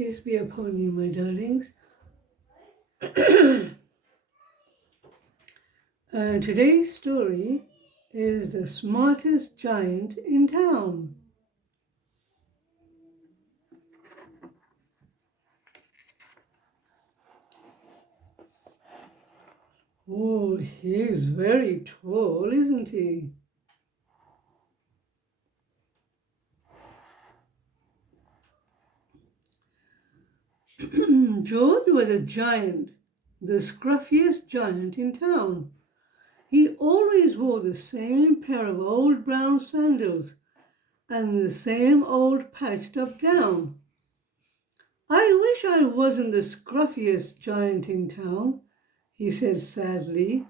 Peace be upon you, my darlings. Today's story is The Smartest Giant in Town. Oh, he's very tall, isn't he? George was a giant, the scruffiest giant in town. He always wore the same pair of old brown sandals and the same old patched up gown. I wish I wasn't the scruffiest giant in town, he said sadly.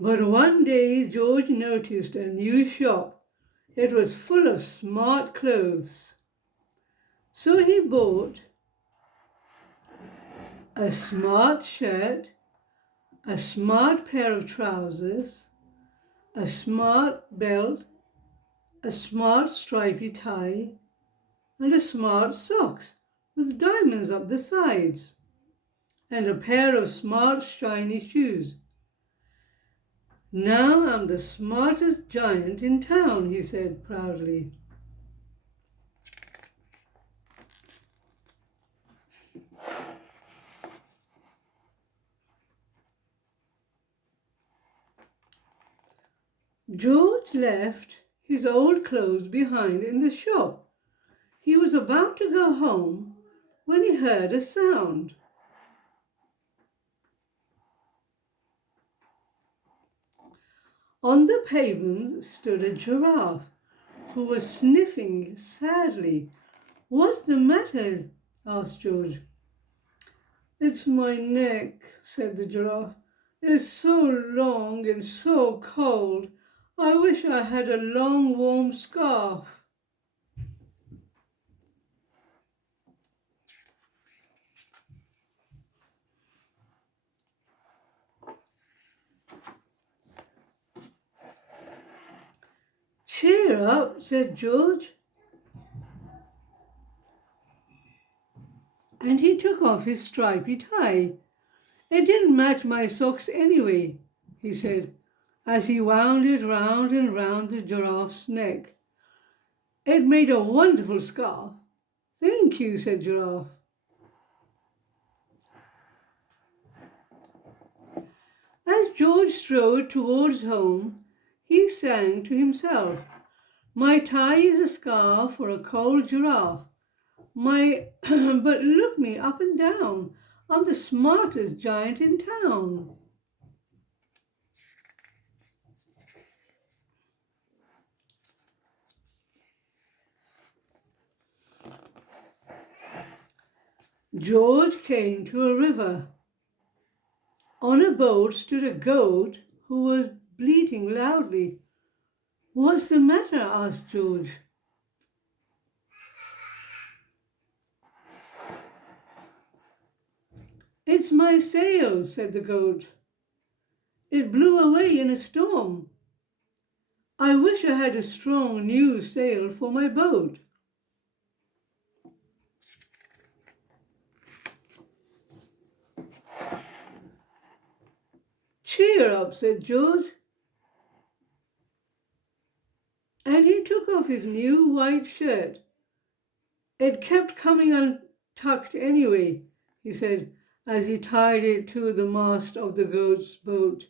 But one day George noticed a new shop. It was full of smart clothes. So he bought a smart shirt, a smart pair of trousers, a smart belt, a smart stripy tie, and a smart socks with diamonds up the sides, and a pair of smart shiny shoes. Now I'm the smartest giant in town, he said proudly. George left his old clothes behind in the shop. He was about to go home when he heard a sound. On the pavement stood a giraffe who was sniffing sadly. "What's the matter?" asked George. "It's my neck," said the giraffe. "It's so long and so cold. I wish I had a long warm scarf." "Cheer up," said George. And he took off his stripy tie. "It didn't match my socks anyway," he said, as he wound it round and round the giraffe's neck. "It made a wonderful scarf." "Thank you," said Giraffe. As George strode towards home, he sang to himself, "My tie is a scarf for a cold giraffe. But look me up and down. I'm the smartest giant in town." George came to a river. On a boat stood a goat who was bleating loudly. "What's the matter?" asked George. "It's my sail," said the goat. "It blew away in a storm. I wish I had a strong new sail for my boat." "Cheer up," said George. And he took off his new white shirt. "It kept coming untucked anyway," he said, as he tied it to the mast of the goat's boat.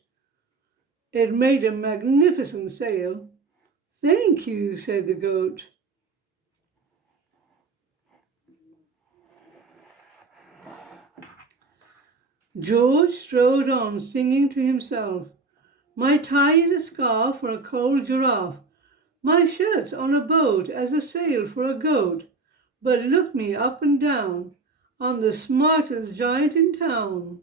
"It made a magnificent sail." "Thank you," said the goat. George strode on, singing to himself, "My tie is a scarf for a cold giraffe. My shirt's on a boat as a sail for a goat. But look me up and down. I'm the smartest giant in town."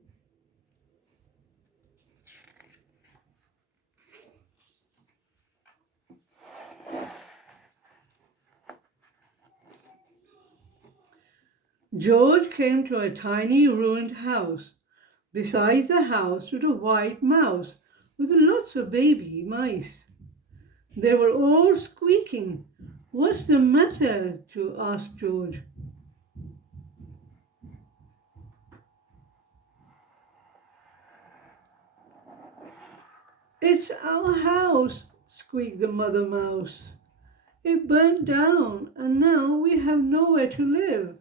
George came to a tiny ruined house. Beside the house stood a white mouse with lots of baby mice. They were all squeaking. "What's the matter?" asked George. "It's our house," squeaked the mother mouse. "It burnt down and now we have nowhere to live.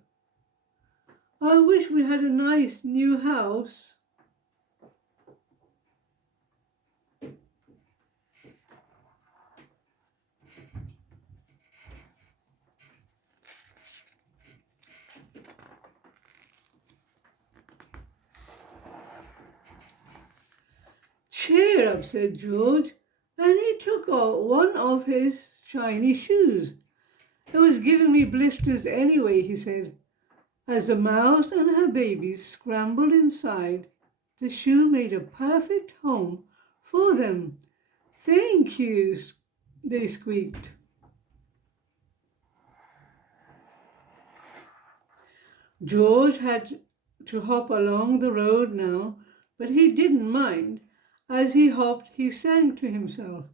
I wish we had a nice new house." "Cheer up," said George, and he took off one of his shiny shoes. "It was giving me blisters anyway," he said. As the mouse and her babies scrambled inside, the shoe made a perfect home for them. "Thank you," they squeaked. George had to hop along the road now, but he didn't mind. As he hopped, he sang to himself.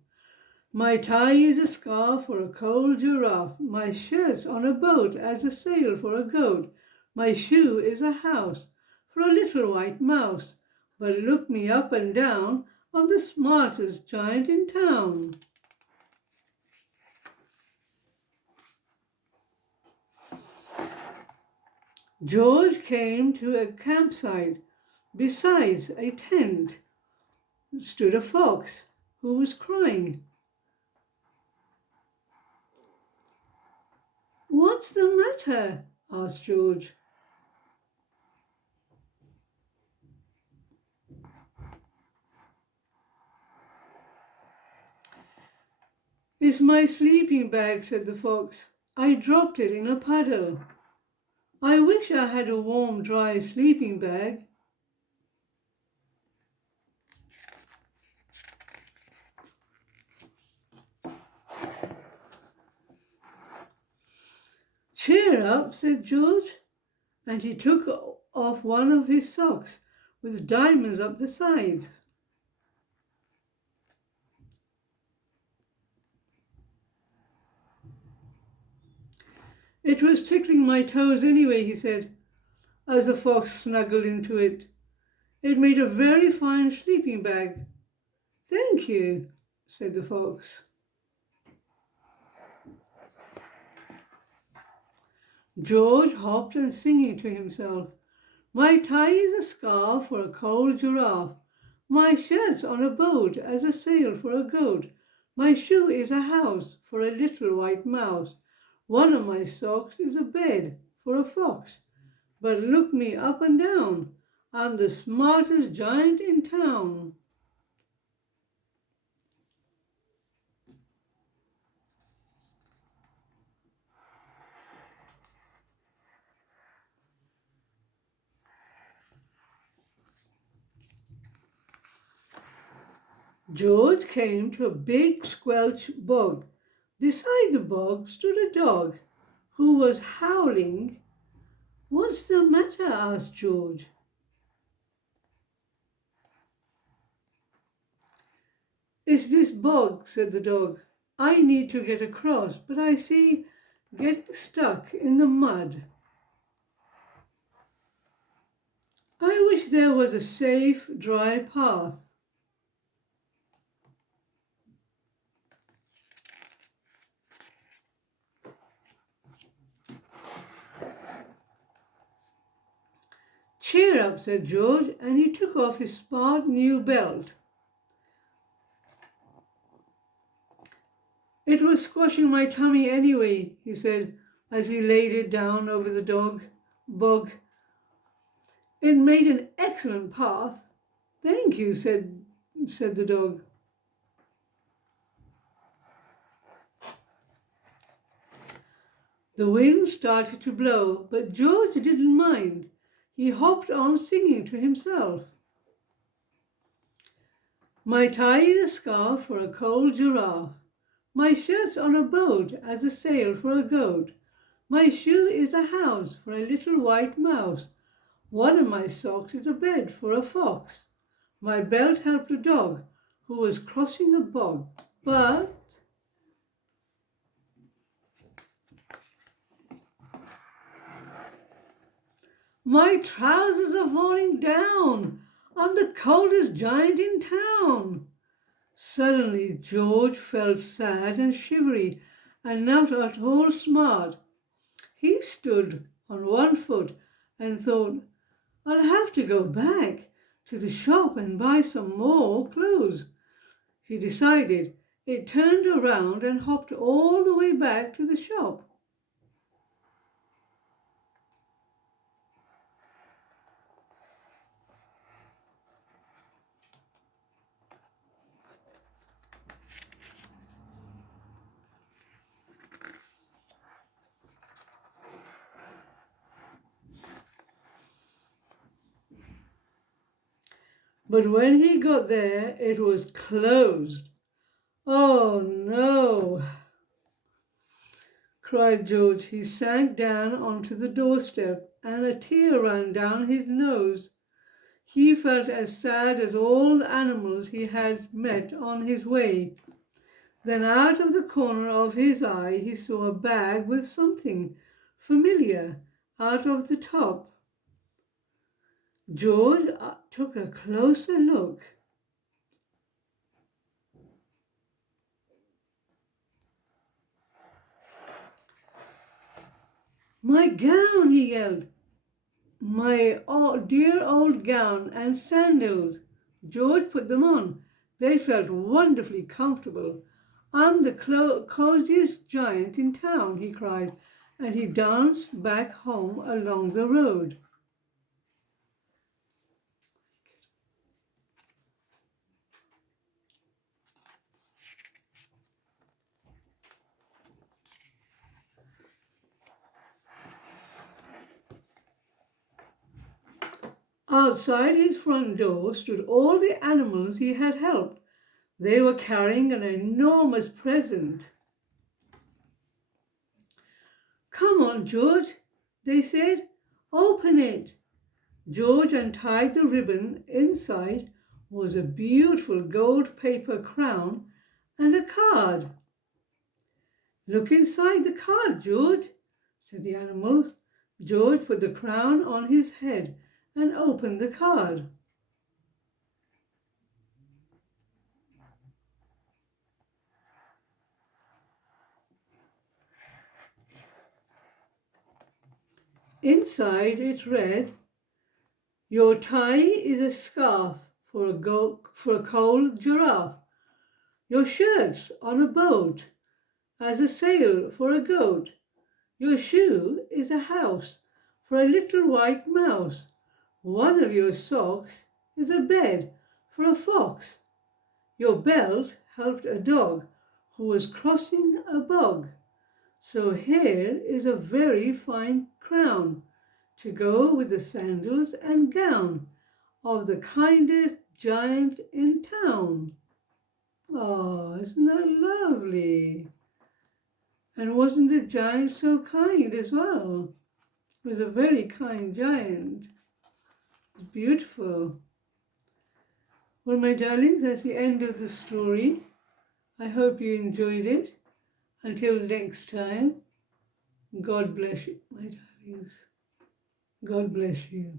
"My tie is a scarf for a cold giraffe. My shirt's on a boat as a sail for a goat. My shoe is a house for a little white mouse. But look me up and down, I'm the smartest giant in town." George came to a campsite. Besides a tent stood a fox who was crying. "What's the matter?" asked George. "It's my sleeping bag," said the fox. "I dropped it in a puddle. I wish I had a warm, dry sleeping bag." "Cheer up," said George, and he took off one of his socks with diamonds up the sides. "It was tickling my toes anyway," he said, as the fox snuggled into it. "It made a very fine sleeping bag." "Thank you," said the fox. George hopped and singing to himself. "My tie is a scarf for a cold giraffe. My shirt's on a boat as a sail for a goat. My shoe is a house for a little white mouse. One of my socks is a bed for a fox. But look me up and down, I'm the smartest giant in town." George came to a big squelch bog. Beside the bog stood a dog who was howling. "What's the matter?" asked George. "It's this bog," said the dog. "I need to get across, but I see getting stuck in the mud. I wish there was a safe, dry path." "Cheer up," said George, and he took off his smart new belt. "It was squashing my tummy anyway," he said as he laid it down over the bog. "It made an excellent path." "Thank you," said the dog. The wind started to blow, but George didn't mind. He hopped on singing to himself. "My tie is a scarf for a cold giraffe. My shirt's on a boat as a sail for a goat. My shoe is a house for a little white mouse. One of my socks is a bed for a fox. My belt helped a dog who was crossing a bog. But my trousers are falling down. I'm the coldest giant in town. Suddenly George felt sad and shivery and not at all smart. He stood on one foot and thought, I'll have to go back to the shop and buy some more clothes. He decided. He turned around and hopped all the way back to the shop. But when he got there, it was closed. Oh no, cried George. He sank down onto the doorstep and a tear ran down his nose. He felt as sad as all the animals he had met on his way. Then out of the corner of his eye he saw a bag with something familiar out of the top. George took a closer look. My gown, he yelled. My dear old gown and sandals. George put them on. They felt wonderfully comfortable. I'm the coziest giant in town, he cried, and he danced back home along the road. Outside his front door stood all the animals he had helped. They were carrying an enormous present. Come on, George, they said. Open it. George untied the ribbon. Inside was a beautiful gold paper crown and a card. Look inside the card, George, said the animals. George put the crown on his head and opened the card. Inside it read, Your tie is a scarf for a cold giraffe. Your shirt's on a boat as a sail for a goat. Your shoe is a house for a little white mouse. One of your socks is a bed for a fox. Your belt helped a dog who was crossing a bog. So here is a very fine crown to go with the sandals and gown of the kindest giant in town. Oh, isn't that lovely? And wasn't the giant so kind as well? He was a very kind giant. It's beautiful. Well, my darlings, that's the end of the story. I hope you enjoyed it. Until next time, God bless you, my darlings. God bless you.